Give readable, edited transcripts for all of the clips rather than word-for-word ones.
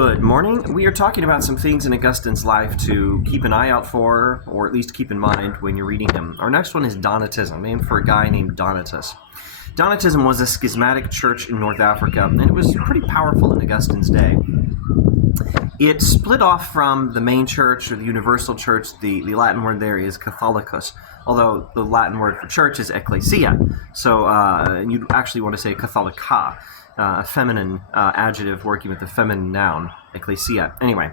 Good morning. We are talking about some things in Augustine's life to keep an eye out for, or at least keep in mind when you're reading him. Our next one is Donatism, named for a guy named Donatus. Donatism was a schismatic church in North Africa, and it was pretty powerful in Augustine's day. It split off from the main church, or the universal church. The Latin word there is Catholicus, although the Latin word for church is ecclesia. So you'd actually want to say Catholica, a feminine adjective working with the feminine noun, ecclesia. Anyway,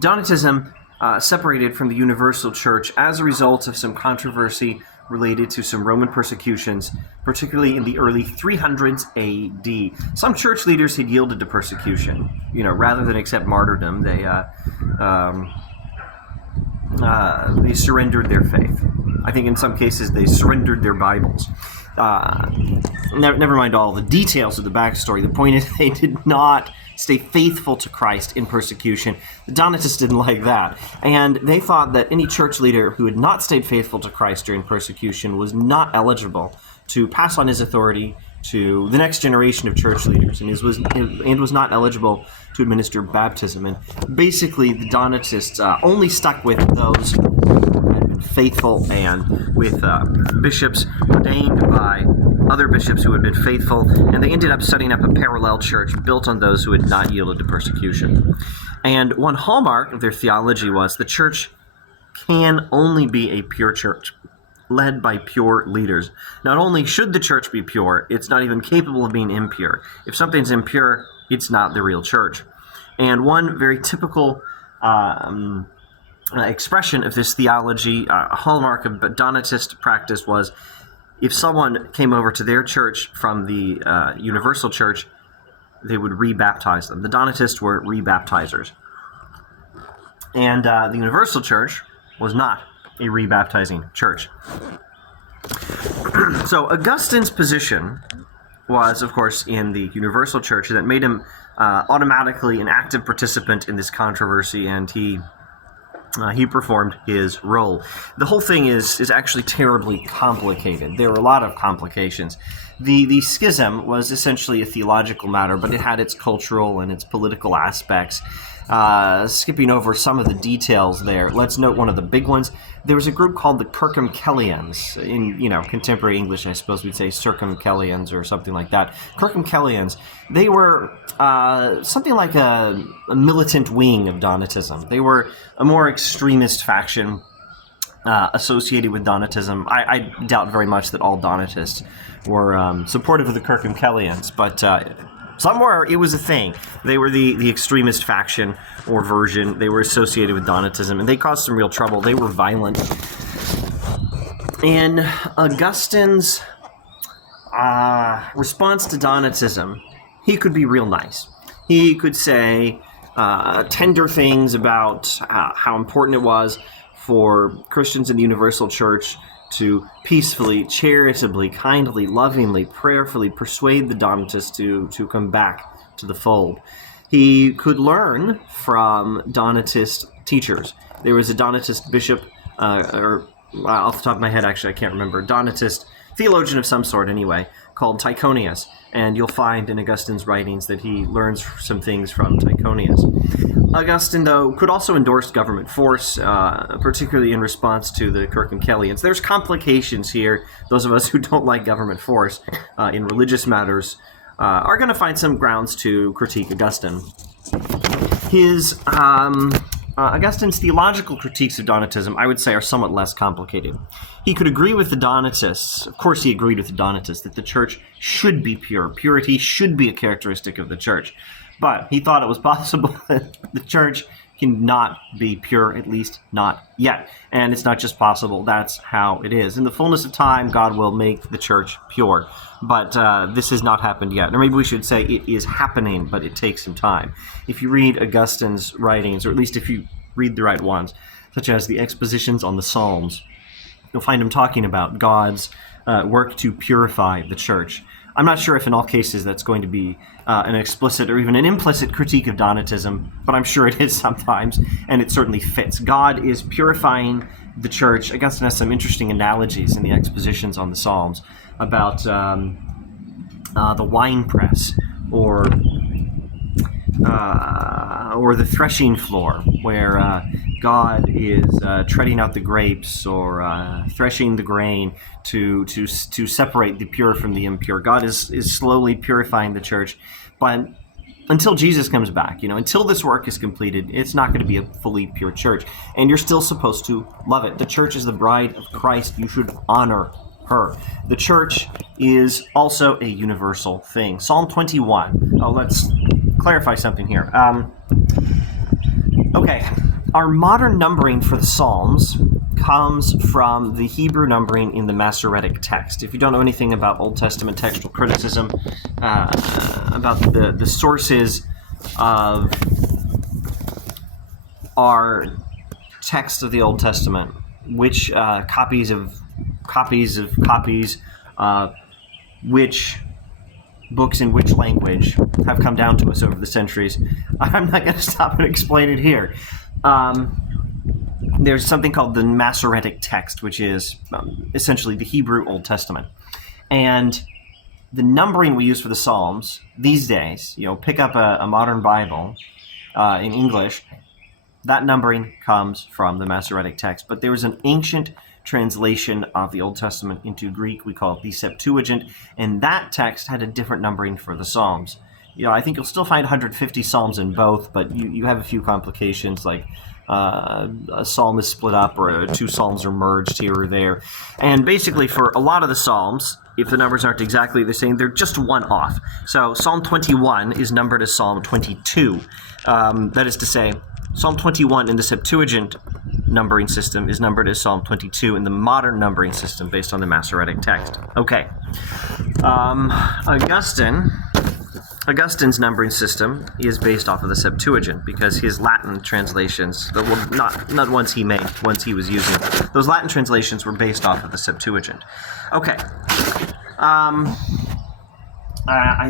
Donatism separated from the universal church as a result of some controversy related to some Roman persecutions, particularly in the early 300s A.D. Some church leaders had yielded to persecution. Rather than accept martyrdom, they surrendered their faith. I think in some cases they surrendered their Bibles. Never mind all the details of the backstory. The point is they did not stay faithful to Christ in persecution. The Donatists didn't like that. And they thought that any church leader who had not stayed faithful to Christ during persecution was not eligible to pass on his authority to the next generation of church leaders, and was not eligible to administer baptism. And basically, the Donatists only stuck with those who had been faithful, and with bishops ordained by other bishops who had been faithful, and they ended up setting up a parallel church built on those who had not yielded to persecution. And one hallmark of their theology was the church can only be a pure church, led by pure leaders. Not only should the church be pure, it's not even capable of being impure. If something's impure, it's not the real church. And one very typical expression of this theology, a hallmark of Donatist practice, was if someone came over to their church from the universal church, they would rebaptize them. The Donatists were rebaptizers. And the universal church was not a rebaptizing church. So Augustine's position was, of course, in the universal church, and that made him automatically an active participant in this controversy, and he performed his role. The whole thing is actually terribly complicated. There are a lot of complications. The schism was essentially a theological matter, but it had its cultural and its political aspects. Skipping over some of the details there, let's note one of the big ones. There was a group called the Circumcellians. In contemporary English, I suppose we'd say Circumcellians or something like that. Circumcellians, they were something like a militant wing of Donatism. They were a more extremist faction associated with Donatism. I doubt very much that all Donatists were supportive of the Circumcellians, but somewhere it was a thing. They were the extremist faction or version. They were associated with Donatism, and they caused some real trouble. They were violent. In Augustine's response to Donatism, he could be real nice. He could say tender things about how important it was for Christians in the universal church to peacefully, charitably, kindly, lovingly, prayerfully persuade the Donatists to come back to the fold. He could learn from Donatist teachers. There was a Donatist bishop, or off the top of my head, actually, I can't remember, Donatist theologian of some sort anyway, called Tychonius. And you'll find in Augustine's writings that he learns some things from Tychonius. Augustine, though, could also endorse government force, particularly in response to the Circumcellians. There's complications here. Those of us who don't like government force in religious matters are going to find some grounds to critique Augustine. His Augustine's theological critiques of Donatism, I would say, are somewhat less complicated. He could agree with the Donatists, of course he agreed with the Donatists, that the church should be pure. Purity should be a characteristic of the church. But he thought it was possible that the church cannot be pure, at least not yet. And it's not just possible, that's how it is. In the fullness of time, God will make the church pure. But this has not happened yet. Or maybe we should say it is happening, but it takes some time. If you read Augustine's writings, or at least if you read the right ones, such as the expositions on the Psalms, you'll find him talking about God's work to purify the church. I'm not sure if in all cases that's going to be an explicit or even an implicit critique of Donatism, but I'm sure it is sometimes, and it certainly fits. God is purifying the church. Augustine has some interesting analogies in the expositions on the Psalms about the winepress, or or the threshing floor, where God is treading out the grapes or threshing the grain to separate the pure from the impure. God is slowly purifying the church, but until Jesus comes back, until this work is completed, it's not going to be a fully pure church, and you're still supposed to love it. The church is the bride of Christ. You should honor her. The church is also a universal thing. Psalm 21. Oh, let's clarify something here. Okay, our modern numbering for the Psalms comes from the Hebrew numbering in the Masoretic text. If you don't know anything about Old Testament textual criticism, about the sources of our text of the Old Testament, which copies, which books in which language have come down to us over the centuries, I'm not going to stop and explain it here. There's something called the Masoretic text, which is essentially the Hebrew Old Testament. And the numbering we use for the Psalms these days, pick up a modern Bible in English, that numbering comes from the Masoretic text. But there was an ancient translation of the Old Testament into Greek. We call it the Septuagint, and that text had a different numbering for the Psalms. I think you'll still find 150 Psalms in both, but you have a few complications, like a psalm is split up or two psalms are merged here or there. And basically for a lot of the Psalms, if the numbers aren't exactly the same, they're just one off. So Psalm 21 is numbered as Psalm 22. That is to say, Psalm 21 in the Septuagint numbering system is numbered as Psalm 22 in the modern numbering system based on the Masoretic text. Okay. Augustine's numbering system is based off of the Septuagint because his Latin translations, well, not ones he made, ones he was using, those Latin translations were based off of the Septuagint. Okay. I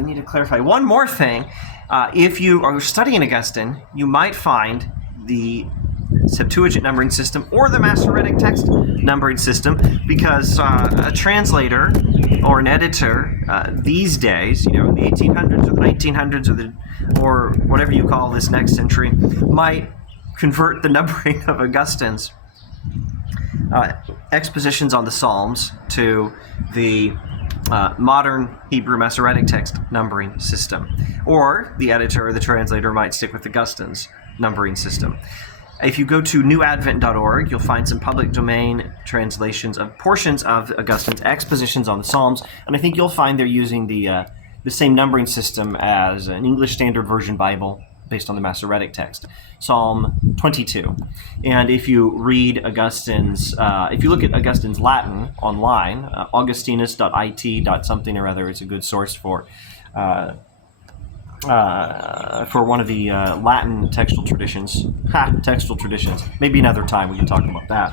need to clarify one more thing. If you are studying Augustine, you might find the Septuagint numbering system or the Masoretic text numbering system, because a translator or an editor these days, in the 1800s or the 1900s or whatever you call this next century, might convert the numbering of Augustine's expositions on the Psalms to the modern Hebrew Masoretic text numbering system. Or the editor or the translator might stick with Augustine's numbering system. If you go to newadvent.org, you'll find some public domain translations of portions of Augustine's expositions on the Psalms, and I think you'll find they're using the same numbering system as an English Standard Version Bible based on the Masoretic text, Psalm 22. And if you read if you look at Augustine's Latin online, augustinus.it. something or other is a good source for one of the Latin textual traditions. Textual traditions. Maybe another time we can talk about that.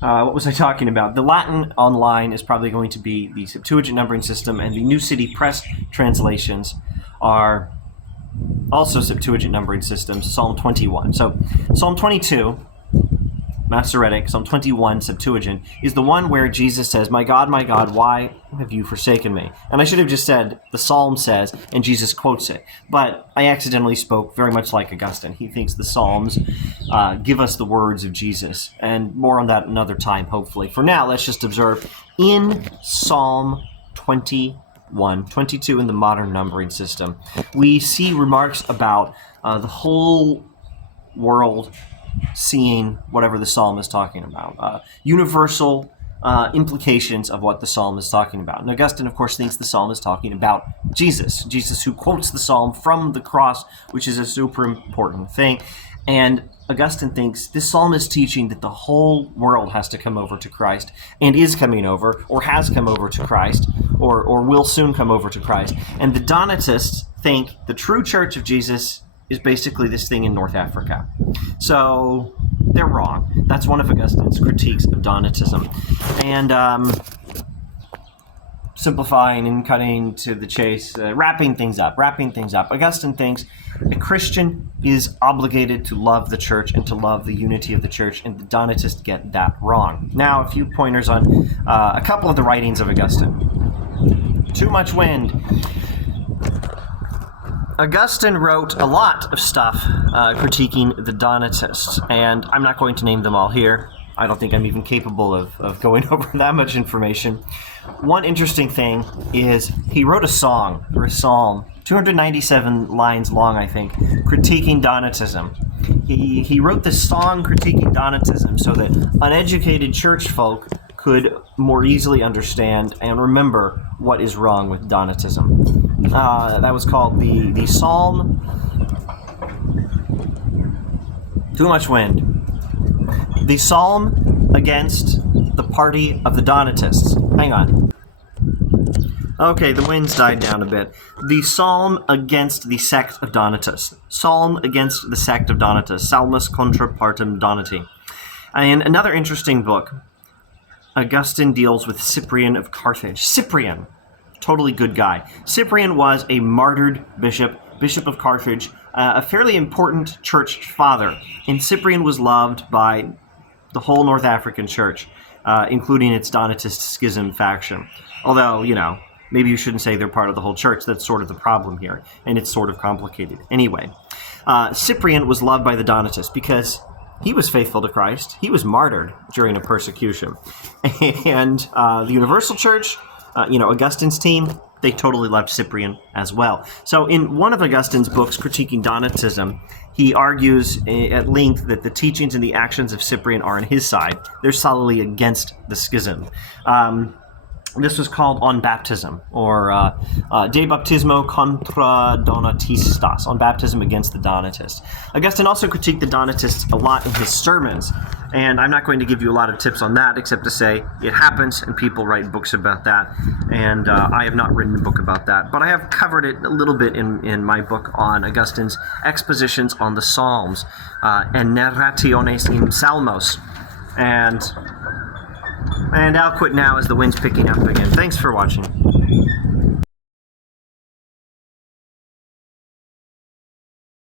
What was I talking about? The Latin online is probably going to be the Septuagint numbering system, and the New City Press translations are also Septuagint numbering systems, Psalm 21. So Psalm 22, Masoretic, Psalm 21, Septuagint, is the one where Jesus says, my God, why have you forsaken me?" And I should have just said, the Psalm says, and Jesus quotes it. But I accidentally spoke very much like Augustine. He thinks the Psalms give us the words of Jesus. And more on that another time, hopefully. For now, let's just observe in Psalm 22 in the modern numbering system, we see remarks about the whole world seeing whatever the psalm is talking about, universal implications of what the psalm is talking about. And Augustine, of course, thinks the psalm is talking about Jesus who quotes the psalm from the cross, which is a super important thing. And Augustine thinks this psalm is teaching that the whole world has to come over to Christ, and is coming over, or has come over to Christ, or will soon come over to Christ. And the Donatists think the true church of Jesus is basically this thing in North Africa. So they're wrong. That's one of Augustine's critiques of Donatism. And simplifying and cutting to the chase, wrapping things up. Augustine thinks a Christian is obligated to love the church and to love the unity of the church, and the Donatists get that wrong. Now, a few pointers on a couple of the writings of Augustine. Too much wind. Augustine wrote a lot of stuff critiquing the Donatists, and I'm not going to name them all here. I don't think I'm even capable of going over that much information. One interesting thing is he wrote a song, or a psalm, 297 lines long, I think, critiquing Donatism. He wrote this song critiquing Donatism so that uneducated church folk could more easily understand and remember what is wrong with Donatism. That was called the Psalm. Too much wind. The Psalm against the party of the Donatists. Hang on. Okay, the wind's died down a bit. The Psalm against the sect of Donatists. Psalm against the sect of Donatists. Salmus contra partem Donati. And another interesting book, Augustine deals with Cyprian of Carthage. Cyprian, totally good guy. Cyprian was a martyred bishop of Carthage, a fairly important church father. And Cyprian was loved by the whole North African church, including its Donatist schism faction. Although, maybe you shouldn't say they're part of the whole church. That's sort of the problem here, and it's sort of complicated. Anyway, Cyprian was loved by the Donatists because he was faithful to Christ. He was martyred during a persecution. And the Universal Church, Augustine's team, they totally loved Cyprian as well. So in one of Augustine's books critiquing Donatism, he argues at length that the teachings and the actions of Cyprian are on his side. They're solidly against the schism. This was called On Baptism, or De Baptismo contra Donatistas, on baptism against the Donatists. Augustine also critiqued the Donatists a lot in his sermons, and I'm not going to give you a lot of tips on that, except to say it happens, and people write books about that, and I have not written a book about that, but I have covered it a little bit in my book on Augustine's expositions on the Psalms, and Narrationes in Salmos, and I'll quit now as the wind's picking up again. Thanks for watching.